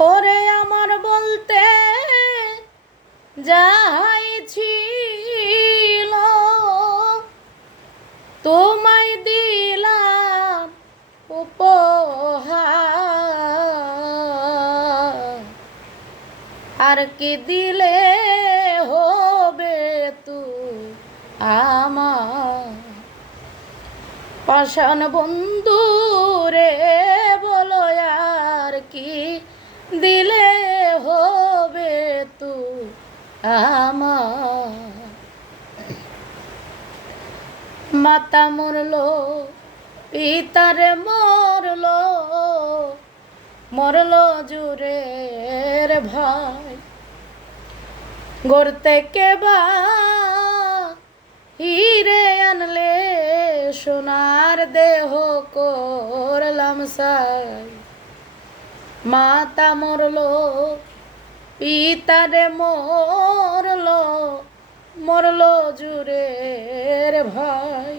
ওরে আমার বলতে যাই ছিল তোমায় দিলাম উপহার, আর কি দিলে হবে তুই আমার পাষাণ বন্ধু রে, বলো আর কি দিলে হবে তুই আমার। মাতা মরলো, পিতারে মরলো, মরলো জুরের ভাই, গড়তে কেবা হিরে আনলে সোনার দেহ করলাম সাই। মাতা মরলো, পিতারে মরলো, মরলো জুরের ভাই,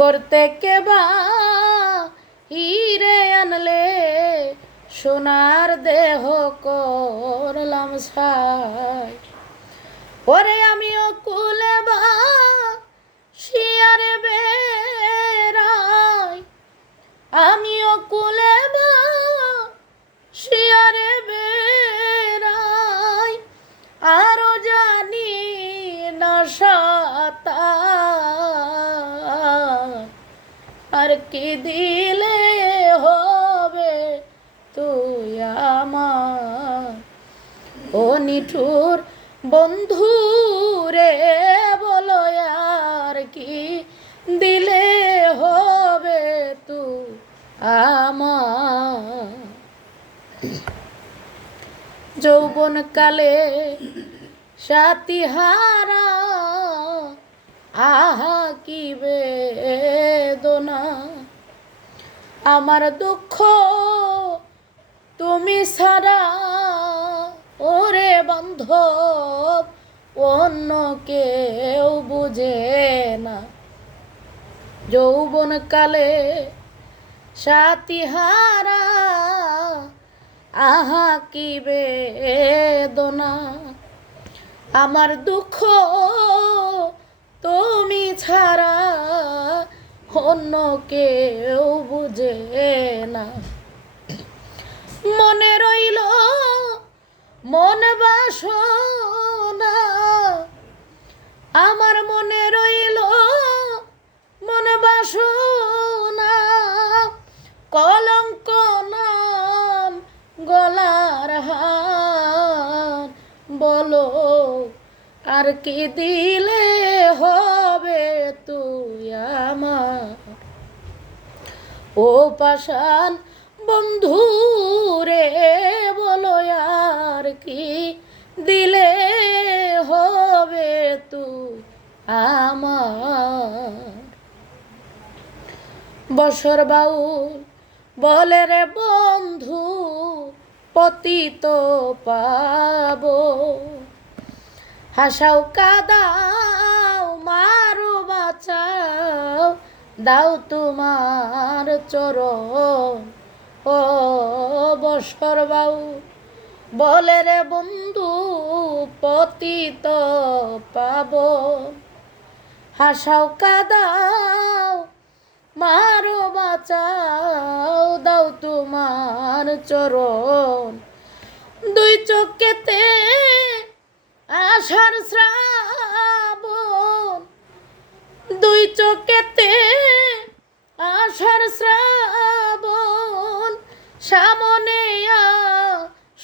গড়তে কেবা হিরে আনলে সোনার দেহ করলাম ছাই। ওরে আমিও কুলে বা শিয়ারে বেড়াই, আমিও কুলে বা শিয়ারে বেড়াই, আরো জানি না সাঁতার, আর কি দিলে হবে তুই আমার। ও নিঠুর বন্ধু রে, বলো আর কি দিলে হবে তুই আমার। যৌবন কালে সাথী হারা, আহা কি বেদনা, আমার দুঃখ তুমি ছাড়া ওরে বান্ধব অন্য কেউ বুঝে না। যৌবন কালে সাথী হারা, আহা কি বেদনা, আমার দুঃখ তুমি ছাড়া অন্য কেউ বুঝে না। মনে রইল মন বাসনা, আমার মনে রইল মন বাসনা, কলঙ্ক নাম গলার হার, বলো আর কি দিলে হবে তুই আমার। ও পাষাণ বন্ধু রে, বলো আর কি দিলে হবে তুই আমার। বসর বাউল বলে রে বন্ধু, পতিত পাবো, হাসাও কাদাও মারো বাঁচাও, দাও তোমার চরণ। ও বসর বাউ বলে রে বন্ধু, পতিত পাবো, হাসাও কাদাও মারো বাঁচাও, দাও তোমার চরণ। দুই চোখেতে আষাঢ় শ্রাবণ, দুই চোখেতে আষাঢ় শ্রাবণ, সামনে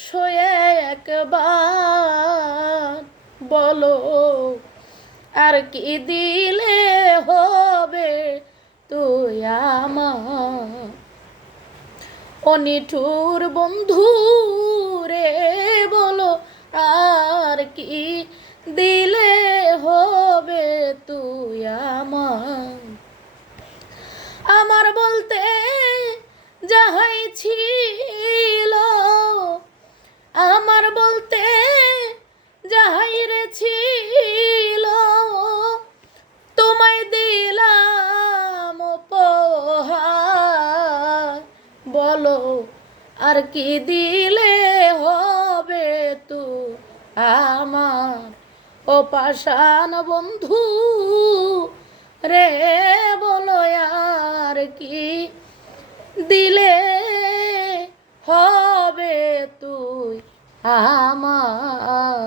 শোয়ে একবার, বলো আর কি দিলে হবে তুই আমার। ও নিঠুর বন্ধু রে, বলো আর কি দিলে হবে তুই আমার। আমার বলতে যাহাই ছিল, আমার বলতে যাহাই রে ছিল, তোমায় দিলাম উপহার, বলো আর কি দিলে হবে তু আমার ও পাষাণ বন্ধু রে, বলো আর কি দিলে হবে তুই আমার।